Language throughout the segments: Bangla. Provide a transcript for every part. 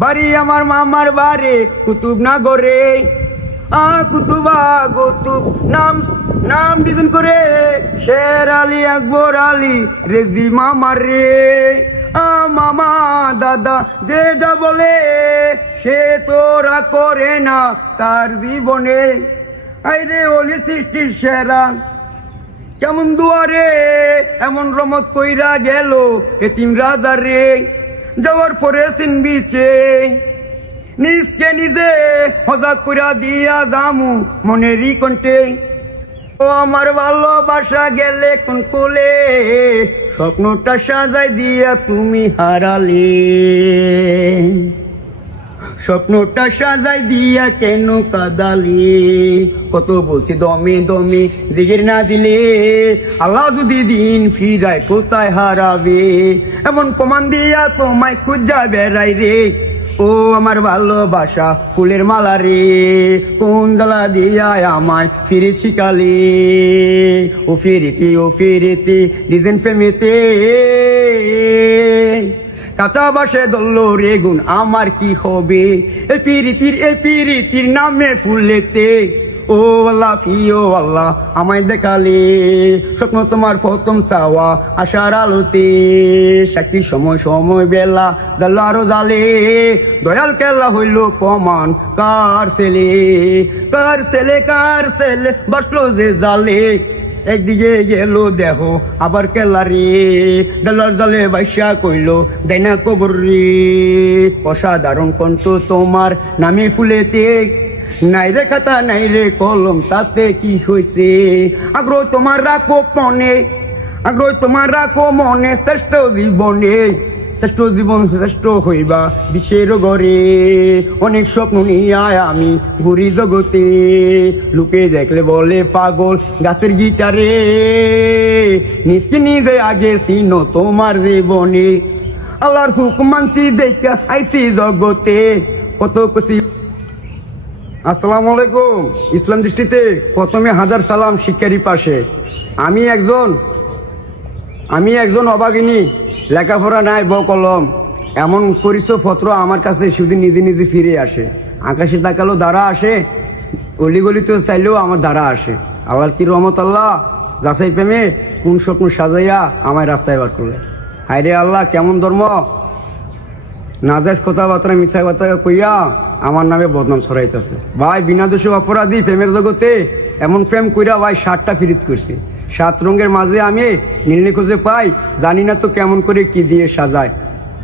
বাড়ি আমার মামার বাড়ি কুতুবনগরে, কুতুবা কুতুব নাম নাম ডিজাইন করে শের আলী আকবর আলী রেজবি মামার রে। মামা দাদা যে যা বলে সে তোরা করে না তার জীবনে। আইরে ওলি সৃষ্টির সেরা কেমন দুয়ারে এমন রমত কইরা গেল এতিম রাজা রে। যাওয়ার পরে চিনবিছে নিজকে নিজে হজাক কইরা দিয়া জামু মনেরই কণ্ঠে। ও আমার ভালোবাসা গেলে কোন কোলে, স্বপ্নটা সাজাই দিয়া তুমি হারালে। স্বপ্নটা সাজাই দিয়া কেন কাদালে, কত বলছি দমে দমে দিগের না দিলে, আল্লাহ যদি দিন ফিরায় কোথায় হারাবে। এমন প্রমাণ দিয়া তোমায় খুঁজা বেড়াই রে। ও আমার ভালোবাসা ফুলের মালা রে, কোন জ্বালা দিয়া আমায় ফিরে শিকালে। ও ফিরিতি ডিজাইন প্রেমেতে, কাঁচা বাসে দল্ল রে গুণ আমার কি হবে। এ পিরিতির নামে ফুলেতে, ও আল্লাহ ফিও আল্লাহ আমায় দেখালে। স্বপ্ন তোমার প্রথম চাওয়া আশার আলোতে, সাক্ষী সময় সময় বেলা জাল আরো জালে। দয়াল কেলা হইল কমান কার ছেলে বাসলো যে জালে। একদিকে গেল দেহ আবার কেলারে, ডালার জালে বাইসা কইল দেনা কবর রে। অসাধারণ কণ্ঠ তোমার নামে ফুলেতে, নাই রে খাতা নাই রে কলম তাতে কি হয়েছে। আগ্রহ তোমার রাখো মনে শ্রেষ্ঠ জীবনে, শ্রেষ্ঠ হইবা বিশ্বের ঘরে। অনেক স্বপ্ন নিয়ে আমি ঘুরি জগতে, লুকে দেখলে বলে পাগল গাছের গিটারে। নিজকে নিজে আগে চিনো তোমার জীবনে, আল্লাহর হুকুম মানছি দেখা আইসি জগতে কত খুশি। আসসালামু আলাইকুম। ইসলাম দৃষ্টিতে প্রথমে হাজার সালাম শিক্ষারই পাশে। আমি একজন অভাগিনী, লেখাপড়া নাই বকলম, এমন পরিচয়পত্র আমার কাছে শুধু নিজে নিজে ফিরে আসে। আকাশে তাকালেও দ্বারা আসে, অলিগলিতে চাইলেও আমার দ্বারা আসে। আল্লাহর কি রহমত, আল্লাহ যাচাই প্রেমে কোন স্বপ্ন সাজাইয়া আমায় রাস্তায় বার করলে। হায় রে আল্লাহ, কেমন ধর্ম, নাজায়েজ কথাবার্তা মিথ্যা কথা কইয়া আমার নামে বদনাম ছড়াইতেছে। ভাই বিনা দোষে অপরাধী প্রেমের জগতে এমন প্রেম কইরা ভাই 7টা ফিরিত করছি। 7 রঙের মাঝে আমি নীল খুঁজে পাই, জানি না তো কেমন করে কি দিয়ে সাজায়।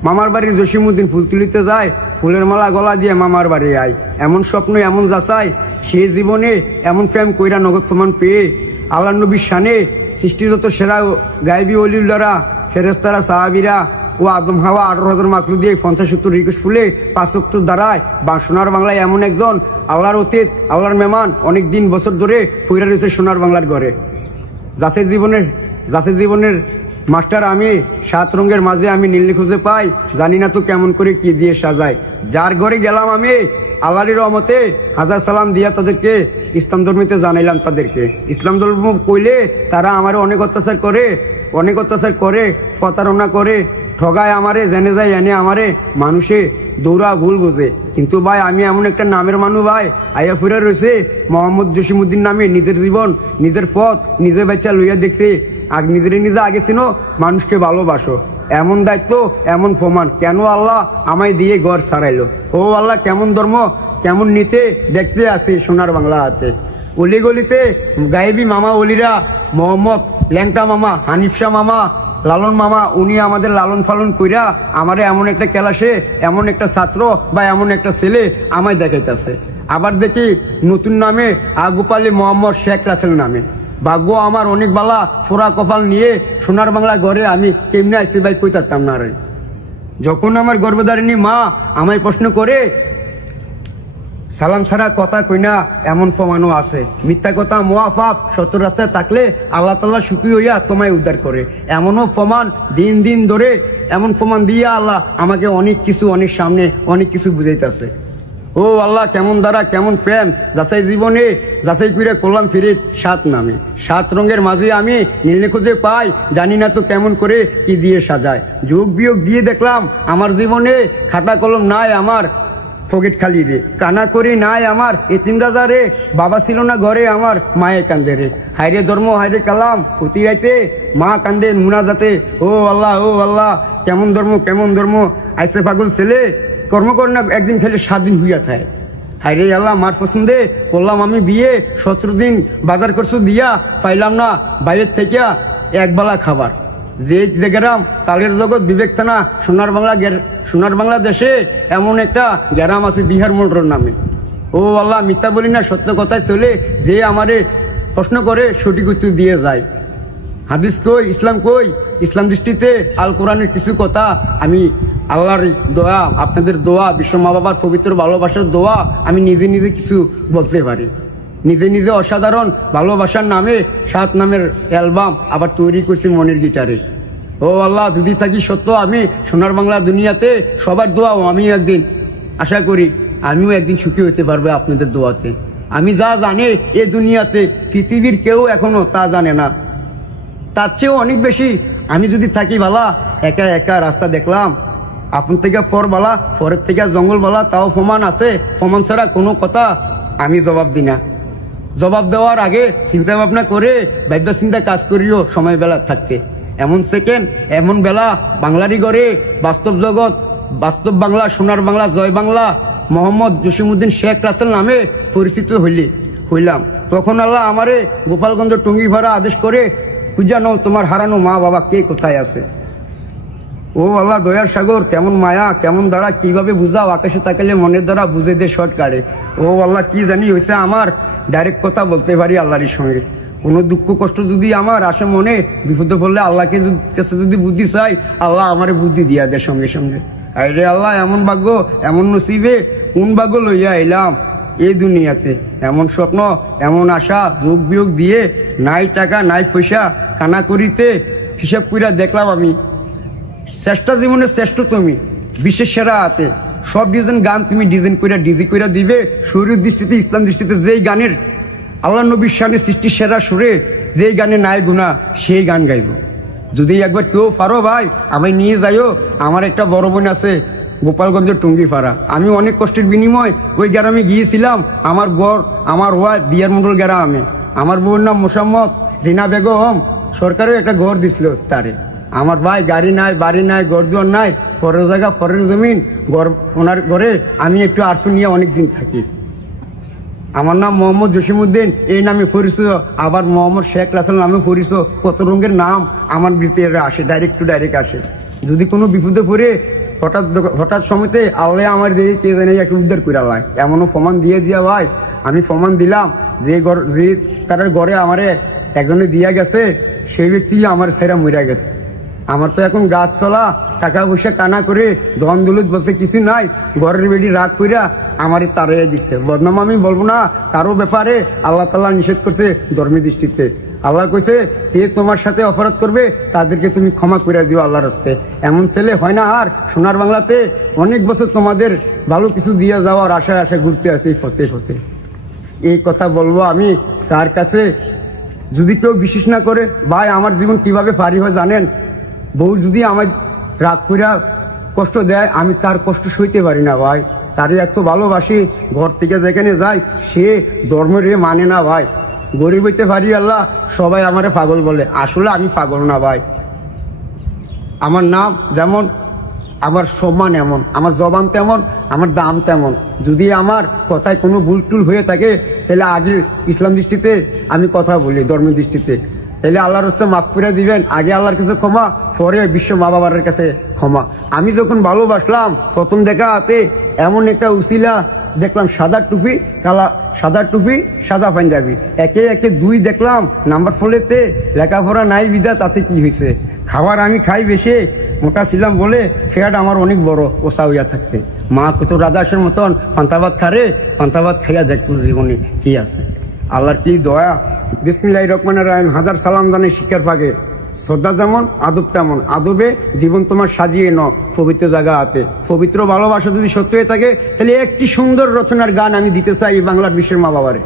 মামার বাড়ির জসিমউদ্দিন ফুল তুলিতে যায়, ফুলের মালা গলা দিয়ে মামার বাড়ি আয়। এমন স্বপ্ন এমন যাচাই, সে জীবনে এমন প্রেম কইরা নগদ প্রমাণ পেয়ে আল্লাহ নবীর শানে সৃষ্টিগত সেরা গায়েবী ওলিউল্লাহরা, ফেরেশতারা, সাহাবীরা ও আদম হাওয়া 18,000 মাকলু দিয়ে 50-70 রিকোশ ফুলে 5 ওয়াক্ত দাঁড়ায়। সোনার বাংলায় এমন একজন আল্লাহর অতীত, আল্লাহর মেহমান, অনেক দিন বছর ধরে ফইরা রয়েছে সোনার বাংলার ঘরে। যাচের জীবনের মাস্টার আমি, 7 রঙের মাঝে আমি নীল খুঁজে পাই, জানি না তো কেমন করে কি দিয়ে সাজায়। যার ঘরে গেলাম আমি আল্লাহর রহমতে হাজার সালাম দিয়া তাদেরকে ইসলাম ধর্মীতে জানাইলাম। তাদেরকে ইসলাম ধর্ম কইলে তারা আমার অনেক অত্যাচার করে প্রতারণা করে, ঠগায় আমারে, জেনে যায় এনে আমারে মানুষে দৌড়া ভুল বুঝে। কিন্তু ভাই আমি এমন একটা নামের মানুষ ভাই, আইয়া ফিরা রয়েছে মোহাম্মদ জসিমউদ্দিন নামে। নিজের জীবন নিজের পথ নিজের বাচ্চা লইয়া দেখছে, নিজে আগে ছিল মানুষকে ভালোবাসো। এমন দায়িত্ব এমন প্রমাণ কেন আল্লাহ আমায় দিয়ে ঘর ছাড়াইলো। ও আল্লাহ, কেমন ধর্ম কেমন নিতে দেখতে আসি সোনার বাংলা হাতে। অলিগলিতে গায়েবী মামা অলিরা, মোহাম্মদ ল্যাংটা মামা, হানিফ শাহ মামা, লালন মামা, উনি আমাদের লালন পালন কইরা আমারে এমন একটা ক্লাসে এমন একটা ছাত্র বা এমন একটা ছেলে আমায় দেখাইতেছে। আবার দেখি নতুন নামে আগুপালি মোহাম্মদ শেখ রাসেল নামে। ভাগ্য আমার অনেক বালা, ফোরা কপাল নিয়ে সোনার বাংলা ঘরে আমি কেমনে আইসি ভাই কইতাম না রে। যখন আমার গর্ভধারিণী মা আমায় প্রশ্ন করে, সালাম ছাড়া কথা কই না এমন প্রমাণও আছে। মিথ্যা কথা মহাপাপ, সত্য রাস্তায় থাকলে আল্লাহ তাআলা সুখী হইয়া তোমায় উদ্ধার করে। এমনও প্রমাণ দিন ধরে এমন প্রমাণ দিয়া আল্লাহ আমাকে অনেক কিছু, অনেক সামনে অনেক কিছু বুঝাইতেছে। ও ও আল্লাহ, কেমন দ্বারা কেমন প্রেম যাচাই জীবনে যাচাই করে করলাম ফিরে 7 নামে 7 রঙের মাঝে আমি নীলে খুঁজে পাই, জানি না তো কেমন করে কি দিয়ে সাজায়। যোগ বিয়োগ দিয়ে দেখলাম আমার জীবনে খাতা কলম নাই আমার পকেট খালি রে, কানা করি নাই আমার এতিম রাজা রে, বাবা ছিল না ঘরে আমার মায়ে কান্দে রে, হাইরে ধর্ম হাইরে কালাম প্রতি রাইতে মা কান্দে মুনাজাতে। ও আল্লাহ কেমন ধর্ম আইসে পাগল ছেলে, কর্ম কর না একদিন খেলে 7 দিন হইয়া থাকে। হাইরে আল্লাহ, মার পছন্দে করলাম আমি বিয়ে, 17 দিন বাজার করছো দিয়া, পাইলাম না বাইরের থেকে একবেলা খাবার। যে গ্রাম তালের জগৎ বিবেক থানা সোনার বাংলা দেশে এমন একটা গ্রাম আছে বিহার মোটর নামে। ও আল্লাহ, মিথ্যা বলি না সত্য কথায় চলে, যে আমারে প্রশ্ন করে সঠিক উত্তর দিয়ে যায়। হাদিস কই, ইসলাম কই, ইসলাম দৃষ্টিতে আল কোরআনের কিছু কথা আমি আল্লাহর দোয়া, আপনাদের দোয়া, বিশ্ব মা বাবার পবিত্র ভালোবাসার দোয়া আমি নিজে কিছু বলতে পারি। নিজে অসাধারণ ভালোবাসার নামে 7 নামের অ্যালবাম আবার তৈরি করছি মনের গিটারে। ও আল্লাহ, যদি থাকি সত্য আমি সোনার বাংলা দুনিয়াতে, সবার দোয়াও আমি একদিন আশা করি আমিও একদিন সুখী হতে পারবো আপনাদের দোয়াতে। আমি যা জানি এ দুনিয়াতে পৃথিবীর কেউ এখনো তা জানে না, তার চেয়েও অনেক বেশি আমি যদি থাকি বালা, একা রাস্তা দেখলাম, আপন থেকে পর বালা, পরের থেকে জঙ্গল বালা, তাও প্রমাণ আছে, প্রমাণ ছাড়া কোনো কথা আমি জবাব দিই না। জবাব দেওয়ার আগে চিন্তা ভাবনা করে ভাবনা চিন্তা কাজ করিও সময় বেলা থাকতে। এমন সেকেন্ড এমন বেলা বাংলারই ঘরে বাস্তব জগৎ, বাস্তব বাংলা, সোনার বাংলা, জয় বাংলা মোহাম্মদ জসিমউদ্দিন শেখ রাসেল নামে পরিচিত হইলাম। তখন আল্লাহ আমারে গোপালগঞ্জ টুঙ্গিপাড়া আদেশ করে, খুঁজা নাও তোমার হারানো মা বাবা কে কোথায় আছে। ও আল্লাহ, দয়ার সাগর, কেমন মায়া কেমন দ্বারা কিভাবে বুঝাও, আকাশে তাকালে মনের দ্বারা বুঝে দে শর্ট কাটে। ও আল্লাহ, কি জানি হয়েছে আমার ডাইরেক্ট কথা বলতে পারি আল্লাহর সঙ্গে। কোনো দুঃখ কষ্ট যদি আমার আসে মনে, বিপদে পড়লে আল্লাহকে কাছে যদি বুদ্ধি চাই, আল্লাহ আমারে বুদ্ধি দিয়া দেয় সঙ্গে সঙ্গে। আরে আল্লাহ, এমন ভাগ্য এমন নসিবে কোন ভাগ্য লইয়া এলাম এই দুনিয়াতে, এমন স্বপ্ন এমন আশা যোগ বিয়োগ দিয়ে নাই টাকা নাই পয়সা কানা করিতে হিসাব কইরা দেখলাম আমি শ্রেষ্ঠ জীবনের শ্রেষ্ঠ তুমি, বিশেষ সেরা হাতে সব ডিজাইন গান তুমি ডিজাইন কইরা দিবে। শরীর দৃষ্টিতে ইসলাম দৃষ্টিতে যেই গানের আল্লাহ নবীর শানে সৃষ্টি সেরা সুরে যেই গানে নাই গুণা সেই গান গাইব। যদি একবার কেউ পারো ভাই আমায় নিয়ে যাইও, আমার একটা বড় বোন আছে গোপালগঞ্জের টুঙ্গিপাড়া, আমি অনেক কষ্টের বিনিময় ওই গ্রামে গিয়েছিলাম। আমার গড় আমার ওয়াইফ বিয়ার মন্ডল গ্রামে, আমার বোন নাম মোসাম্মদ রিনা বেগম, সরকারও একটা ঘর দিছিল তারে। আমার ভাই গাড়ি নাই বাড়ি নাই ঘর দুয়ার নাই, পরের জায়গা পরের জমিন, ওনার ঘরে আমি একটু আরশু নিয়ে অনেকদিন থাকি। আমার নাম মোহাম্মদ জসিমউদ্দিন এই নামে পরিচিত, আবার মোহাম্মদ শেখ রাসেল নামে পরিচিত। কত রঙের নাম আমার ভিতরে আসে, ডাইরেক্ট টু ডাইরেক্ট আসে। যদি কোনো বিপদে পড়ে হঠাৎ সময়তে আল্লাহ আমার দিয়ে কে জানে একটা উদ্ধার করে আল্লাহ, এমনও প্রমাণ দিয়ে দিয়া ভাই আমি প্রমাণ দিলাম যে তার ঘরে আমারে একজনে দিয়া গেছে, সেই ব্যক্তি আমার সেরা মরিয়া গেছে। আমার তো এখন গাছ চলা টাকা পয়সা কানা করে ধন দৌলত বলতে কিছু নাই, ঘরের বেডি রাগ কইরা আমারে তাড়িয়ে দিচ্ছে। বদনাম আমি বলবো না কারো ব্যাপারে, আল্লাহ তাআলা নিষেধ করছে ধর্মী দৃষ্টিতে। আল্লাহ কইছে যে তোমার সাথে অপরাধ করবে তাদেরকে তুমি ক্ষমা করে দিও আল্লাহর রাস্তায়। এমন ছেলে হয় না আর সোনার বাংলাতে। অনেক বছর তোমাদের ভালো কিছু দিয়ে যাওয়ার আশায় ঘুরতে আসি ফতে। এই কথা বলবো আমি তার কাছে, যদি কেউ বিশ্বাস না করে ভাই আমার জীবন কিভাবে পারি হয় জানেন? বউ যদি আমার রাগ কইরা কষ্ট দেয়, আমি তার কষ্ট সইতে পারি না ভাই। তারে এত ভালোবাসি, ঘর থেকে যেখানে যাই সে ধর্মের মানে না ভাই। গরিব হইতে পারি আল্লাহ, সবাই আমারে পাগল বলে, আসলে আমি পাগল না ভাই। আমার নাম যেমন আমার সম্মান এমন, আমার জবান তেমন, আমার দাম তেমন। যদি আমার কথায় কোনো ভুল টুল হয়ে থাকে তাহলে আগে ইসলাম দৃষ্টিতে আমি কথা বলি, ধর্মের দৃষ্টিতে, তাহলে আল্লাহর রাস্তায় মাফ করে দিবেন। আগে আল্লাহর কাছে ক্ষমা, পরে বিশ্ব মা বাবার কাছে ক্ষমা। আমি যখন ভালোবাসলাম প্রথম দেখা হাতে এমন একটা উসিলা দেখলাম, সাদা টুপি সাদা পাঞ্জাবি, একে 2 দেখলাম নাম্বার ফলেতে, লেখাপড়া নাই বিদা, তাতে কি হয়েছে? খাবার আমি খাই বেশি, মোটা ছিলাম বলে ফ্যাট আমার অনেক বড় ওসা হইয়া থাকতে। মা কত রাদাসের মতন পান্তাভাত খাইয়া দেখতো জীবনে কি আছে। আল্লাহর কি দয়া। বিসমিল্লাহির রহমানির রহিম। হাজার সালাম জানাই শিক্ষার ফাঁকে শ্রদ্ধা যেমন আদব তেমন, আদবে জীবন তোমার সাজিয়ে নাও পবিত্র জায়গা হাতে। পবিত্র ভালোবাসা যদি সত্য হয়ে থাকে তাহলে একটি সুন্দর রচনার গান আমি দিতে চাই বাংলার বিশ্বের মা বাবারে।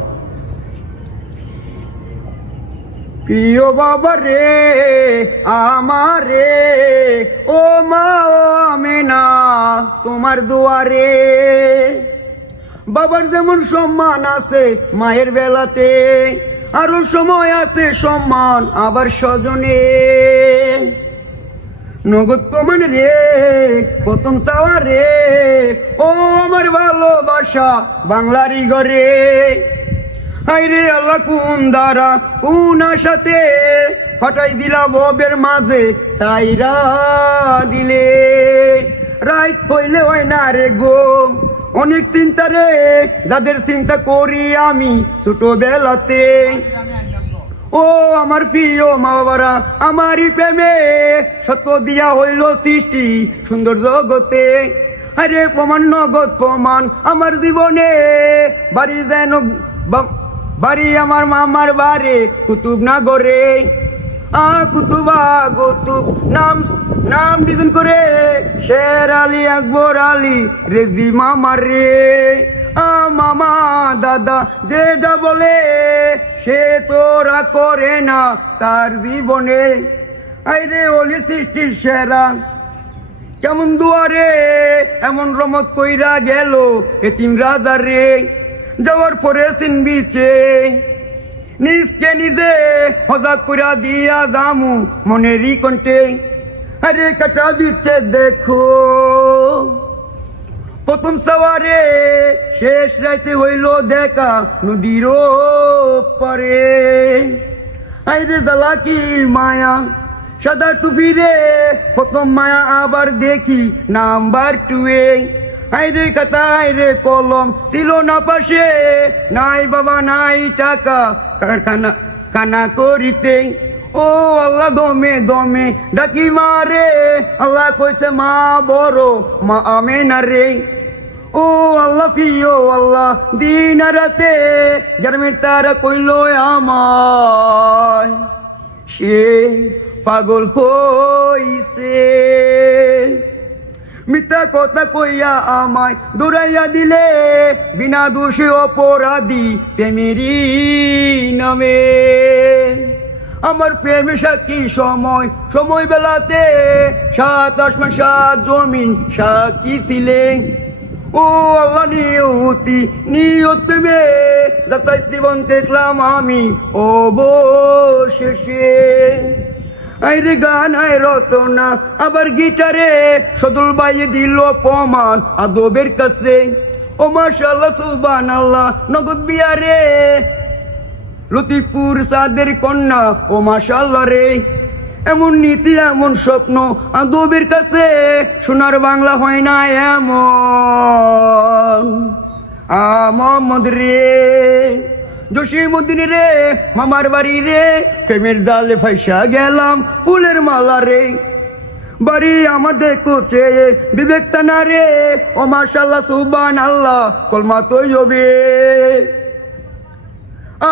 প্রিয় বাবা রে আমারে, ও মা ও আমেনা তোমার দুয়ারে, বাবার যেমন সম্মান আছে মায়ের বেলাতে, আরো সময় আছে সম্মান আবার স্বজনে। নগদ প্রমাণ রে প্রথম চাওয়া রে, ও আমার ভালোবাসা বাংলারই ঘরে। হাইরে আল্লাহ কোন দ্বারা কোন আশাতে ফাটাই দিলা ববের মাঝে সাইরা দিলে, রাইত হইলে হয় না রে গো অনেক চিন্তা রে, যাদের চিন্তা করি আমি ছোটবেলাতে। ও আমার প্রিয় মা বাবারা, আমারই প্রেমে সত্য দিয়া হইল সৃষ্টি সুন্দর জগতে। আরে প্রমাণ নগদ প্রমাণ আমার জীবনে, বাড়ি যেন বাড়ি আমার মামার বাড়ি কুতুব নগরে। কুতুবা কুতুব নাম নাম ডিজাইন করে শের আলী আকবর আলী রেজবি মামার রে। মামা দাদা যে যা বলে সে তোরা করে না তার জীবনে। আইরে ওলি সৃষ্টির সেরা কেমন দুয়ারে এমন রমত কইরা গেল এতিম রাজা রে। যাওয়ার পরে চিনবিছে নিজকে নিজে হজাক কইরা দিয়া দামু মনেরই কণ্ঠে। আরে কাটা দিচ্ছে দেখো প্রথম সওয়ারে, শেষ রাইতে হইল দেখা নদীর পারে। আইরে জ্বালা কি মায়া সাদা টুপি রে, প্রথম মায়া আবার দেখি নাম্বার 2-এ। আইরে খাতা আইরে কলম ছিল না পাশে, নাই বাবা নাই টাকা কারখানা কানা করিতে। ও আল্লাহ দমে দমে ডাকি মারে, আল্লাহ কইছে মা বড় মা আমেনা রে। ও আল্লাহ প্রিয় আল্লাহ দিন রাতে গ্রামের তারা কইল আমায় সে পাগল হইছে। মিথ্যা কথা কইয়া আমায় দৌড়াইয়া দিলে, বিনা দোষে অপরাধী প্রেমেরই নামে। আমার প্রেমে সাক্ষী সময় সময় বেলাতে, 7 আসমান 7 জমিন সাক্ষী ছিলে। ও আল্লাহ নিয়তি নিয়ত প্রেমে যাচাই জীবন দেখলাম আমি অবশেষে। আইরে গান আয় রচনা আবার গিটারে সদল বাইয়ে দিল প্রমাণ আদবের কাছে। ও মাশাআল্লাহ সুবহানাল্লাহ নগদ বিয়ারে লতিফপুর সাদের কন্যা। ও মাশাআল্লাহ রে এমন নীতি এমন স্বপ্ন আদবের কাছে, সোনার বাংলা হয় না এমন। মোহাম্মদ রে জসিমউদ্দিন রে মামার বাড়ি রে, প্রেমের জালে ফাইসা গেলাম ফুলের মালা রে। বাড়ি আমাদের কোচে বিবেক তানা রে। ও মাশাআল্লাহ সুবহানাল্লাহ কলমা তৈয়বে।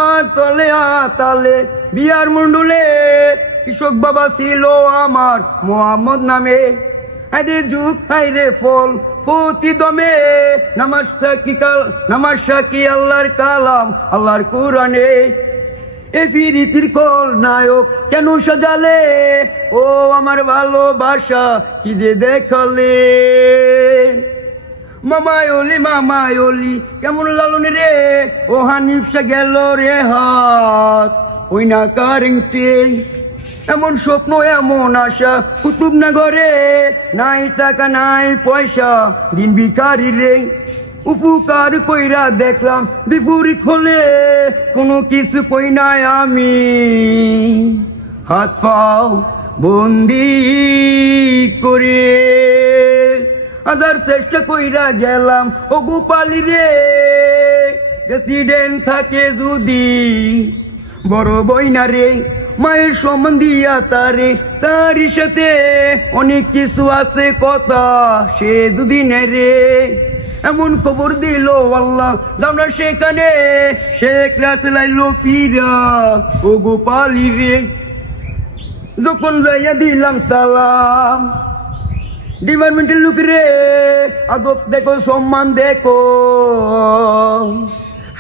আতলে আতালে বিয়ার মুন্ডুলে কৃষক বাবা ছিল আমার মোহাম্মদ নামে। আরে যুগ হাইরে ফল ফতি দমে, নামাজ সাকি আল্লাহর কালাম আল্লাহর কোরআনে। এ ফিরিতির কল নায়ক কেন সাজালে, ও আমার ভালোবাসা কি যে দেখালে। মামায় অলি কেমন লালন রে, ও হানিফসা গেল রে হাত ওই না কারেন্টে। এমন স্বপ্ন এমন আশা কুতুব নগরে, নাই টাকা নাই পয়সা দিন ভিখারি রে। উপকার কইরা দেখলাম বিপরীত হলে, কোনো কিছু কই নাই আমি হাত পাও বন্দি করে। হাজার চেষ্টা কইরা গেলাম ও গোপালি রে, প্রেসিডেন্ট থাকে যদি বড় বইনা রে। মায়ের সম্মান দিয়া তারে তারই সাথে অনেক কিছু আছে কথা সে যদি নেই রে। এমন খবর দিল আল্লাহ আমরা সেখানে, শেখ রাসেল আইলো ফিরা ও গোপালি রে। যখন যাইয়া দিলাম সালাম, ডিপার্টমেন্টের লোক রে আদব দেখো সম্মান দেখো,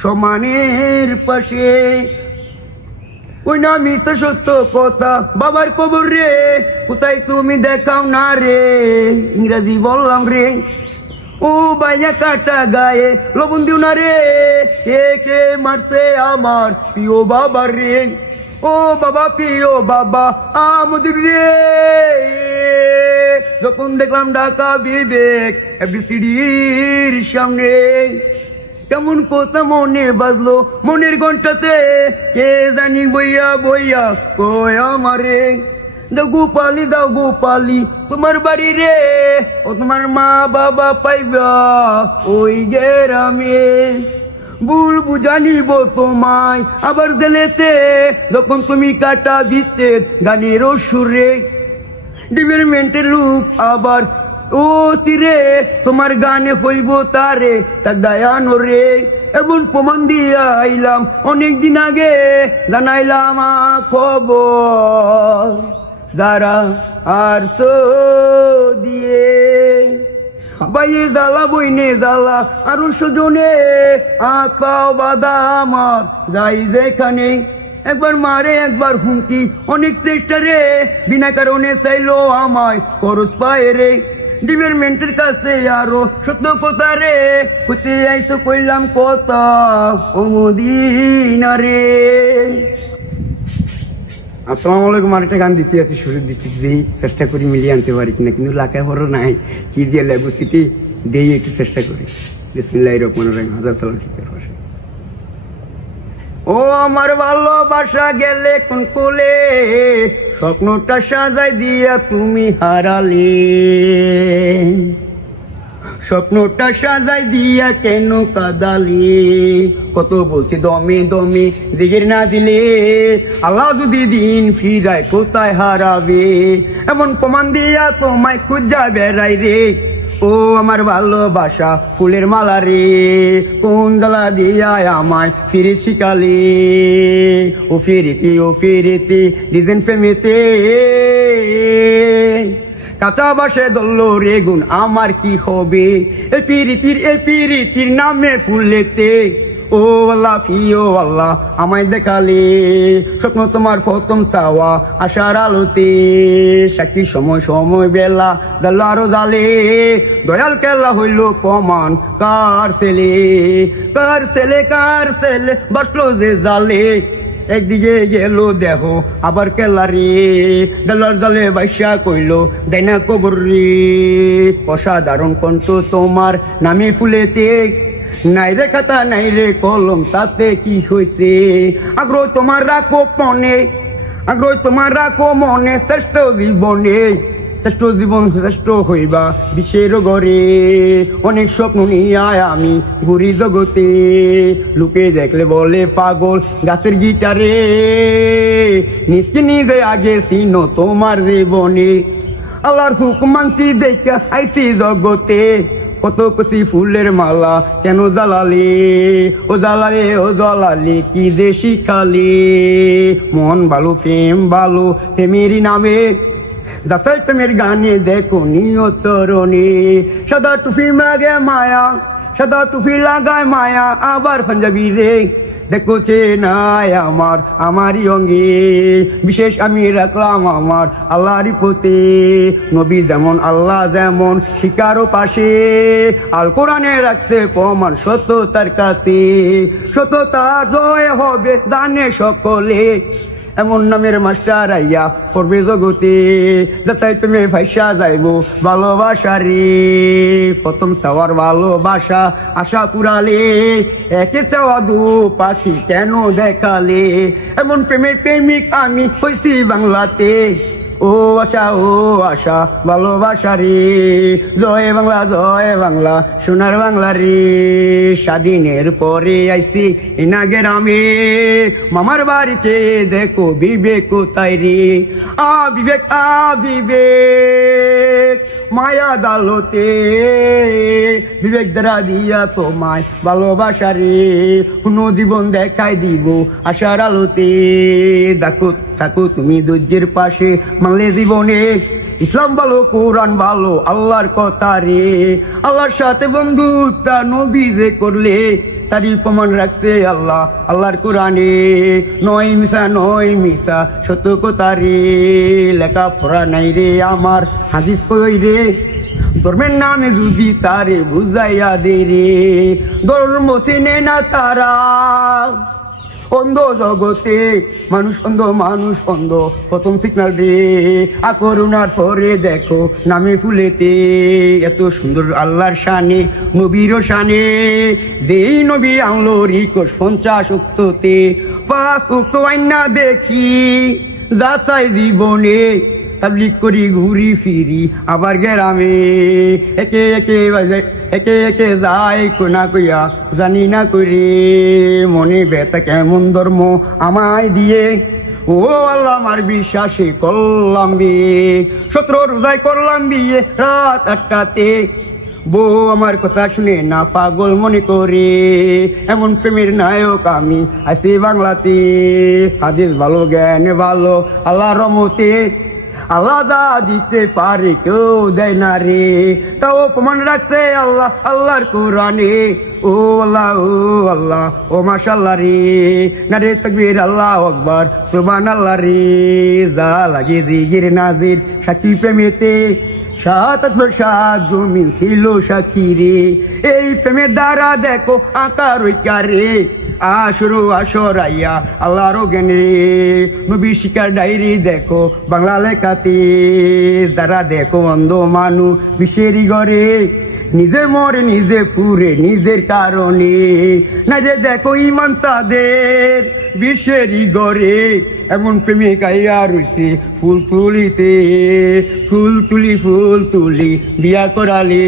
সম্মানের পাশে ওই না মিথ্যা সত্য কথা বাবার কবর রে, কোথায় তুমি দেখাও না রে, ইংরাজি বললাম রে। ও বাইয়া কাটা গায়ে লবণ দিও না রে, কে মারছে আমার প্রিয় বাবা রে, ও বাবা প্রিয় বাবা আমাদের রে। যখন দেখলাম ঢাকা বিবেক এফডিসিডির সামনে, কেমন কথা মনে বাজলো মনের ঘন্টাতে, কে জানি বইয়া বইয়া কয় আমারে, দাও গোপালি তোমার বাড়ি রে, ও তোমার মা বাবা পাইবা ওই গেরামে, ভুল বুঝানিব তোমায় আবার দিলেতে, যখন তুমি কাটা দিতে গানের সুরে, ডিপার্টমেন্টের লোক আবার ও সিরে, তোমার গানে হইব তারে তা দায়ানো রে, এমন প্রমাণ দিয়া আইলাম অনেকদিন আগে, জানাইলাম খবর যারা আর দিয়ে, বাইয়ে জ্বালা বইনে জ্বালা আরো সজনে, হাত পাও বাধা আমার যাই যেখানে, একবার মারে একবার হুমকি অনেক চেষ্টা রে, বিনা কারণে চাইলো আমায় খরচ পায় রে, ডিপার্টমেন্টের কাছে আরো সত্য কথা রে, হতে আইসো কইলাম কথা ও মদিনা রে। আসসালামু আলাইকুম। আরেকটা গান দিতে আছি, সুরের দিচ্ছি, দিই চেষ্টা করি মিলিয়ে আনতে পারি কিনা, কিন্তু লাখায় বড় নাই, কি দিয়ে লেবু সিটি দিই একটু চেষ্টা করি। বিসমিল্লাহির রহমানির রহিম। হাজার সালাম ঠিকের পাশে। ও আমার ভালোবাসা গেলে কোন কোলে, স্বপ্নটা সাজাই দিয়া তুমি হারালে, স্বপ্নটা সাজাই দিয়া কেন কাদালে, কত বলছি দমে দমে দিগের না দিলে, আল্লাহ যদি দিন ফিরায় কোথায় হারাবে, এমন প্রমাণ দিয়া তোমায় খুঁজা বেড়াই রে, ও আমার ভালোবাসা ফুলের মালা রে, কোন জ্বালা দিয়া আমায় ফিরে শিকালে, ও ফিরিতি ডিজেন ফেমেতে, কাঁচা বাসে দল্লো রে গুণ আমার কি হবে, এ পিরিতির নামে ফুলেতে, ও আল্লাহ ফিও আল্লাহ আমায় দেখালে, স্বপ্ন তোমার প্রথম চাওয়া আশার আলোতে, সাক্ষী সময় বেলা জাল আরো জালে, দয়াল কেলা হইল প্রমাণ কার ছেলে বাসলো যে জালে, একদিকে গেল দেহ আবার কেলারে, জালার জালে বাইশা কইল দেনা কবর রে, অসাধারণ কণ্ঠ তোমার নামে ফুলেতে, নাই রে খাতা নাই রে কলম তাতে কি হয়েছে, আগ্রহ তোমার রাখো মনে, শ্রেষ্ঠ জীবন শ্রেষ্ঠ হইবা বিশ্বের গড়ে, অনেক স্বপ্ন নিয়ে আমি ঘুরি জগতে, লোকে দেখলে বলে পাগল গাছের গিটারে, নিজে আগে চিনো তোমার জীবনে, আল্লাহর হুকুম মানছি দেখা আইসি জগতে, কত খুশি ফুলের মালা কেন জ্বালালে কি যে শিখালে, মন ভালো প্রেমেরই নামে, যাচাই প্রেমের গানে দেখো নিয় চরণে, সাদা টুপি লাগায় মায়া আবার পাঞ্জাবি রে, দেখো চেনাই আমারই অঙ্গে, বিশেষ আমি রাখলাম আমার আল্লাহরই পথে, নবী যেমন আল্লাহ যেমন শিকারও পাশে, আল কোরআনে রাখছে প্রমাণ সত্যতার কাছে, সত্যতা জয় হবে জানে সকলে, এমন নামের মাস্টার আইয়া পড়বে জগতে, যাচাই প্রেমে ভাইসা যাইব ভালোবাসা রে, প্রথম চাওয়ার ভালোবাসা আশা পুরালে, একে চাওয়া দু পাখি কেন দেখালে, এমন প্রেমের প্রেমিক আমি হইছি বাংলাতে, ও আশা ভালোবাসা রে, জয় বাংলা সোনার বাংলা রে, স্বাধীনের পরে আইসি এনা গ্রামে, মামার বাড়িতে দেখো বিবেক কোথায় রে, বিবেক মায়া দালতে, বিবেক দ্বারা দিয়া তোমায় ভালোবাসা রে, কোনো জীবন দেখাই দিব আশার আলোতে, দেখো থাকো তুমি ধৈর্যের পাশে, মানলে জীবনে ইসলাম ভালো, কোরআন ভালো, আল্লাহর কথা রে। আল্লাহর সাথে বন্ধুতা নবী যে করলে, তারই প্রমাণ রাখছে আল্লাহ আল্লাহর কোরআনে। নয় মিশা সত্য কথা রে। লেখা পড়া নাই রে আমার, হাদিস কই রে, ধর্মের নামে যদি তারে বুঝাইয়া দে রে। ধর্ম চিনে না তারা, অন্ধ জগতে মানুষ অন্ধ, প্রথম সিগনাল রে। করুণার পরে দেখো নামে ফুলেতে, এত সুন্দর আল্লাহর শানে, নবীর শানে। যেই নবী আনলো রিকোশ 50 উক্ততে, 5 উক্ত আইনা দেখি যাচাই জীবনে। তাবলিগ করি ঘুরি ফিরি আবার গ্রামে, একে একে যায় কোনা কইয়া জানি না করে। মনে ব্যথা কেমন ধর্ম আমায় দিয়ে, ও আল্লাহ আমার বিশ্বাসে করলাম বিয়ে। 17 রোজায় করলাম বিয়ে রাত 8টাতে, বউ আমার কথা শুনে না পাগল মনে করে। এমন প্রেমের নায়ক আমি আছি বাংলাতে। হাদিস ভালো, জ্ঞান ভালো, আল্লাহ রহমতে। আল্লাহ যা দিতে পারে কেউ দেয় না রে, তাও প্রমাণ রাখছে আল্লাহ আল্লাহর কোরআনে। ও আল্লাহ ও মাশাআল্লাহ রে, নারে তাকবীর আল্লাহু আকবার সুবহানাল্লাহ রে। যা লাগে জিগির নাজির সাক্ষী প্রেমেতে, 7 আসমান 7 জমিন ছিল সাক্ষী রে। এই প্রেমের দ্বারা দেখো আকার রে, আসরাইয়া আল্লাহর জ্ঞানে। নবী শিকার ডায়েরি দেখো বাংলা লেখাতে, তারা দেখো অন্ধ মানুষ বিশ্বেরই ঘরে। নিজে মরে নিজে ফুরে নিজের কারণে, না যে দেখো ইমান তাদের বিশ্বেরই ঘরে। এমন প্রেমিক আইয়া রইছে ফুল তুলি বিয়া করালে।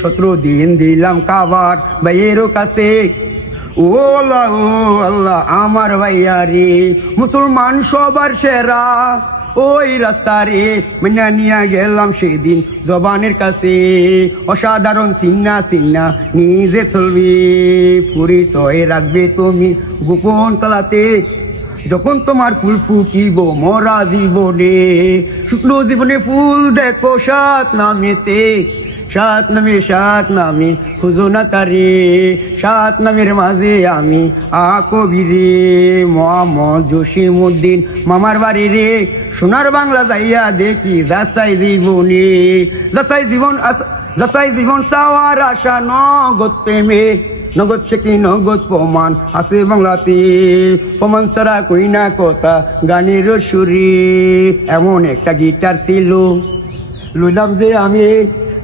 17 দিন দিলাম কাবার ভাইয়েরও কাছে, ও আল্লাহ আমার ভাইয়া রে। মুসলমান সবার সেরা ওই রাস্তা রে, মেনা নিয়া গেলাম সেদিন জবানের কাছে। অসাধারণ চিন্না নিজে চলবি, পরিচয় রাখবে তুমি গোপন তলাতে। যখন তোমার ফুল ফুটিব মরা জীবনে, শুকনো জীবনে ফুল দেখো 7 নামেতে। 7 নামে খুঁজো না তারে, 7 নামের মাঝে আমি কবিরে। মোহাম্মদ জসিমউদ্দিন মামার বাড়ি রে, সোনার বাংলা যাইয়া দেখি যাচাই জীবন চাওয়ার আশা নগদ প্রেমে। নগদ শেখি নগদ প্রমাণ আছে বাংলাতে, প্রমাণ ছাড়া কই না কথা গানের সুরে। এমন একটা গিটার ছিল লইলাম যে আমি,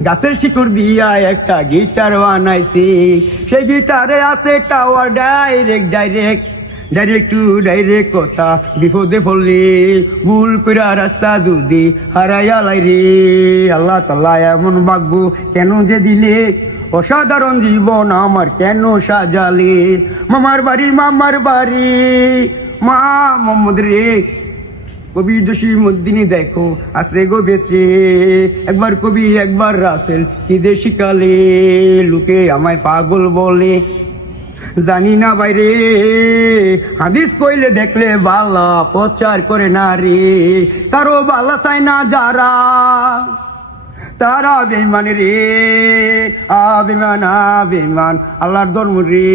গাছের শিকড় দিয়া একটা গিটার বানাইছি। সেই গিটারে আছে টাওয়ার ডাইরেক্ট কথা। বিপদে পড়লে ভুল কইরা রাস্তা যদি হারাইয়া লাই রে। আল্লাহ তাআলা এমন ভাগ্য কেন যে দিলে, অসাধারণ জীবন আমার কেন সাজালে। মামার বাড়ি মা মোহাম্মদ রে। কবি জসিমউদ্দিন দেখো আছে গো বেঁচে, একবার কবি একবার রাসেল কি দে শিকালে। লোকে আমায় পাগল বলে জানি না বাইরে, হাদিস কইলে দেখলে বালা প্রচার করে না রে। কারো বালা চাই না যারা, তারা বেঈমান রে। বেঈমান আল্লাহর ধর্ম রে।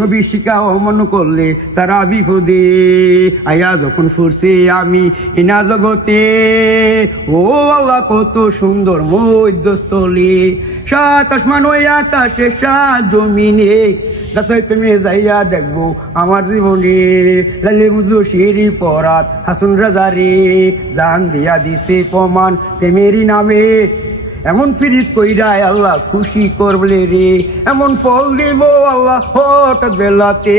নবী শিক্ষা অমান্য করলে তারা বিপদে। আয়া যখন ফুরছি আমি ইনা জগতে, ও আল্লাহ কত সুন্দর মধ্যস্থলে। 7 আসমান ওই আকাশে 7 জমিনে, দাসাই প্রেমে যাইয়া দেখবো আমার জীবনে। লালে মুজু শিরি পরাত হাসুন রাজারে, জান দিয়া দিছে প্রমাণ প্রেমেরই নামে। এমন ফিরিত কইরায় আল্লাহ খুশি করবলে রে, এমন ফল দিব আল্লাহ হঠাৎ বেলাতে।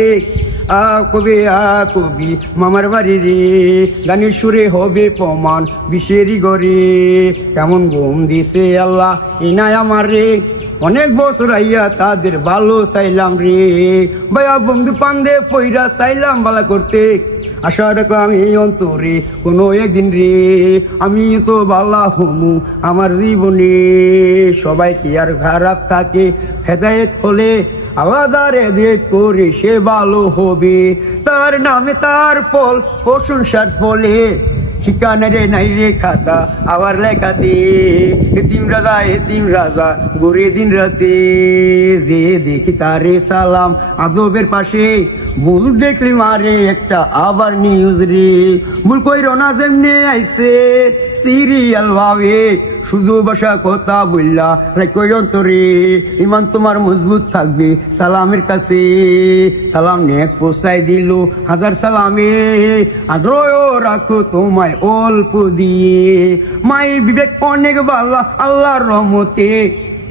কবি মামার বাড়ি রে, গানের সুরে হবে প্রমাণ বিশ্বেরই ঘরে। কেমন ঘুম দিছে আল্লাহ ইনায় আমার রে, অনেক বছর আইয়া তাদের ভালো চাইলাম রে। ভাইয়া বন্ধু পান্দে পইরা চাইলাম ভালো করতে, আশা রাখলাম এই অন্তরে কোনো একদিন রে আমি তো ভালো হমু আমার জীবনে। সবাই কি আর খারাপ থাকে, হেদায়েত হলে আলাদারে দেখ করে সে ভালো হবে, তার নামে তার ফল প্রশংসার ফলে, ঠিকানা রে নাই রে খাতা আবার লেখাতে, এতিম রাজা ঘুরে দিন রাতে, যে দেখি তারে সালাম আদবের পাশে, ভুল দেখলি মারে একটা আবার নিউজ রে, ভুল কই রোনা যেমনে আইছে সিরিয়াল ভাবে, শুধু বসা কথা বললা রাখই অন্তরে, ইমান তোমার মজবুত থাকবে সালামের কাছে, সালাম নেক পোষাই দিল হাজার সালামে, আগ্রহ রাখো তোমায় অল্প দিয়ে, মাই বিবেক অনেক বালা আল্লাহর রহমতে,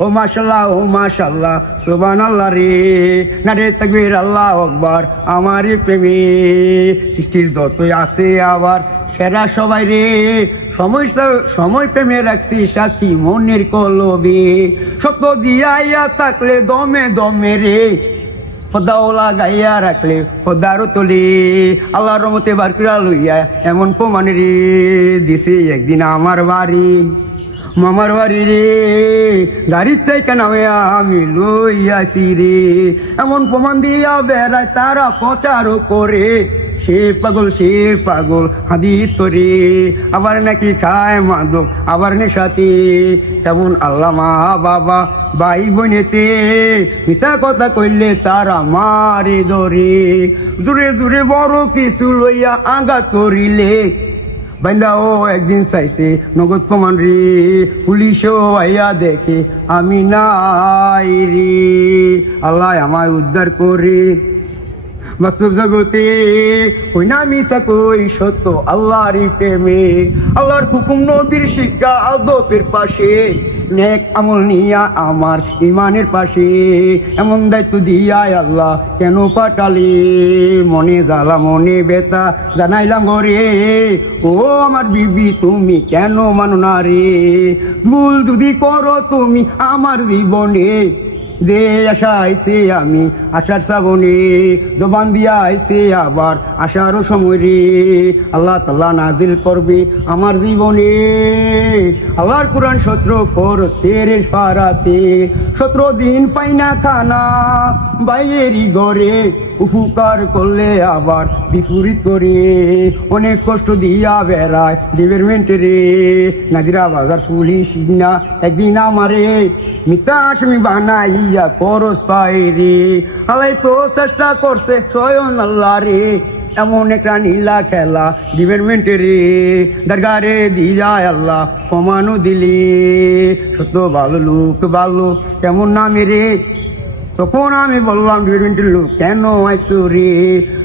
ও মাশাল্লাহ সুবহানাল্লাহ রে, না রে তাকবীর আল্লাহু আকবার আমার প্রেমে, সৃষ্টির যতই আছে আবার সেরা সবাই রে, সময় প্রেমে রাখছি সাথী মনের কলবে, সত্য দিয়াইয়া থাকলে দমে দমে রে, ফদাওলা গাইয়া রাখলে ফদারও তোলে, আল্লাহর রহমতে বার করা লইয়া এমন প্রমাণ রে, দিছে একদিন আমার বাড়ি মামার বাড়ি রে, গাড়ির থেকে নামে আমি লইয়াছি রে, এমন প্রমাণ দিয়া বেড়ায় তারা প্রচারও করে, সে পাগল হাদিস করে, আবার নাকি খায় মাদক আবার নেশাতে, তেমন আল্লাহ মা বাবা ভাই বোনেতে, মিশা কথা কইলে তারা মারে ধরে, জোরে জোরে বড় কিছু লইয়া আঘাত করিলে, বাইন্দা ও একদিন চাইছে নগদ প্রমাণ রে, পুলিশও আইয়া দেখে আমি নাই রে, আল্লাহ আমায় উদ্ধার করে, বাস্তব জগতে কই না মিশা কই সত্য আল্লাহরই প্রেমে, আল্লাহর হুকুম নবীর শিক্ষা আদবের পাশে, নেক আমল নিয়া আমার ইমানের পাশে, এমন দায়িত্ব দিয়া আল্লাহ কেন পাঠালে, মনে জ্বালা মনে বেতা জানাইলাম ঘরে, ও আমার বিবি তুমি কেন মানো না রে, ভুল যদি করো তুমি আমার জীবনে, যে আশা আইছে আমি আশার শ্রাবণে, জবান দিয়া আইছে আবার আশারও সময় রে, আল্লাহ তাআলা নাজিল করবে আমার জীবনে, আল্লাহর কোরআন 17 ফরজ তেরে ফারাতে, 17 দিন পাইনা খানা বাইয়েরই ঘরে, উপকার করলে আবার বিপরীত করে, অনেক কষ্ট দিয়া বেড়ায় ডিপার্টমেন্টে রে, নাজিরা বাজার পুলিশ না একদিন আমারে মিথ্যা আসামি বানাইয়া করস পাই রে, আলাই তো চেষ্টা করছে স্বয়ং আল্লাহ রে, এমন একটা নীলা খেলা ডিপার্টমেন্টে রে, দরগারে দিয়া আল্লাহ প্রমাণও দিলে, সত্য ভালো লোক ভালো কেমন নামে রে, তখন আমি বললাম ডিপার্টমেন্টের লোক কেন আইসো রে,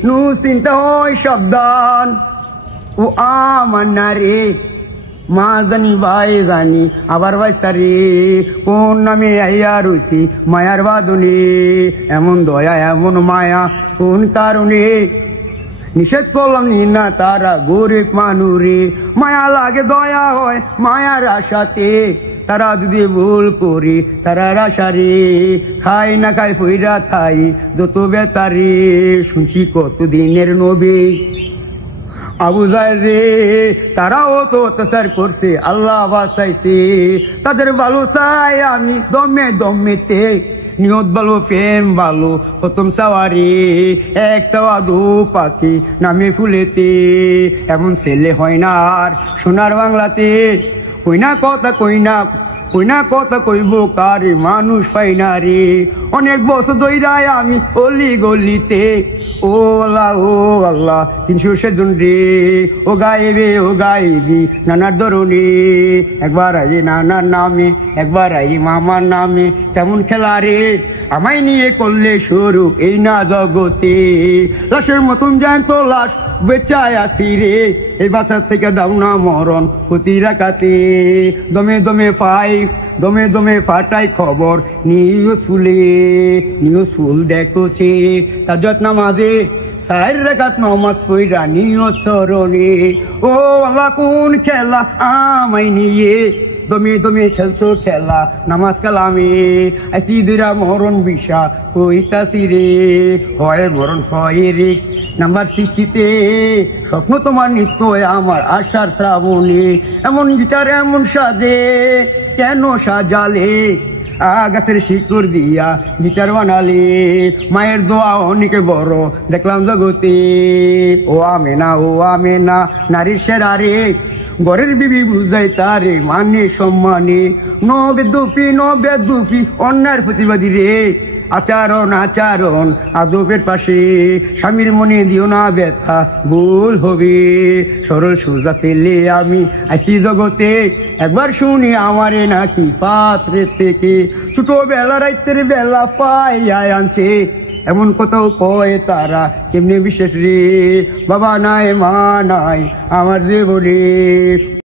নু চিন্তা হয় সাবধান ও আমার না রে, মা জানি ভাই জানি আবার বাইস্তারে, কোন নামে আইয়া রইছি মায়ার বাদনে, এমন দয়া এমন মায়া কোন কারণে, নিষেধ করলাম না তারা গরিব মানুরে, মায়া লাগে দয়া হয় মায়ার আশাতে, তারা যদি ভুল করি তারা আশারে, খাই না খাই ফইরা থাই যত বেতারে, শুনছি কত দিনের নবী আবু জাহেল রে, তারাও তো অত্যাচার করছে আল্লাহ বাঁচাইছে, তাদের ভালো চাই আমি দমে দমেতে, নিয়ত ভালো প্রেম ভালো প্রথম সাওয়ারি, এক সাওয়া দু পাখি নামে ফুলেতে, এমন ছেলে হয় না আর সোনার বাংলাতে, কইনা কথা কইব কারে মানুষ পাই না রে, অনেক বছর ধইরাই আমি অলি গলিতে, ও আল্লাহ 300 রে, ও গাইবি নানার ধরনে, একবার আই নানার নামে একবার আই মামার নামে, কেমন খেলা রে আমায় নিয়ে করলে শুরু এই না জগতে, লাশের মতন জ্যান্ত লাশ বেচায় আসি রে, এই বাচ্চার থেকে দাও না মরণ প্রতি রাখাতে, দমে দমে ফাটাই খবর নিউজ ফুল দেখছে, তাজ্জুদ নামাজে 4 রাকাত নামাজ পড়া নিয়ত স্মরণে, ও আল্লাহ কোন খেলা আমায় নিয়ে, দমে খেলছো খেলা নামাজ কালামে, আসি দুরা মরণ বিষা কইতাছি রে, হয় মরণ হয় রিক্স নাম্বার 60তে, স্বপ্ন তোমার নিত্য আমার আশার শ্রাবণে, এমন গিটার এমন সাজে কেন সাজালে, গাছের শিকড় দিয়া গিটার বানালি মায়ের দোয়া অনেকে বড় দেখলাম জগতে ও আমেনা নারীর সেরা রে ঘরের বিবি বুঝাই তারে মানে সম্মানে নবেদুফি অন্যায়ের প্রতিবাদী রে আচরণ আদবের পাশে স্বামীর মনে দিও না ব্যথা ভুল হবে সরল সোজা ছেলে আমি আইসি জগতে একবার শুনি আমারে নাকি পাত্রে থেকে ছোটবেলা রাইতের বেলা পাইয়ায় আনছে এমন কোথাও কয় তারা কেমনি বিশেষ রে বাবা নাই মা নাই আমার জীবনে।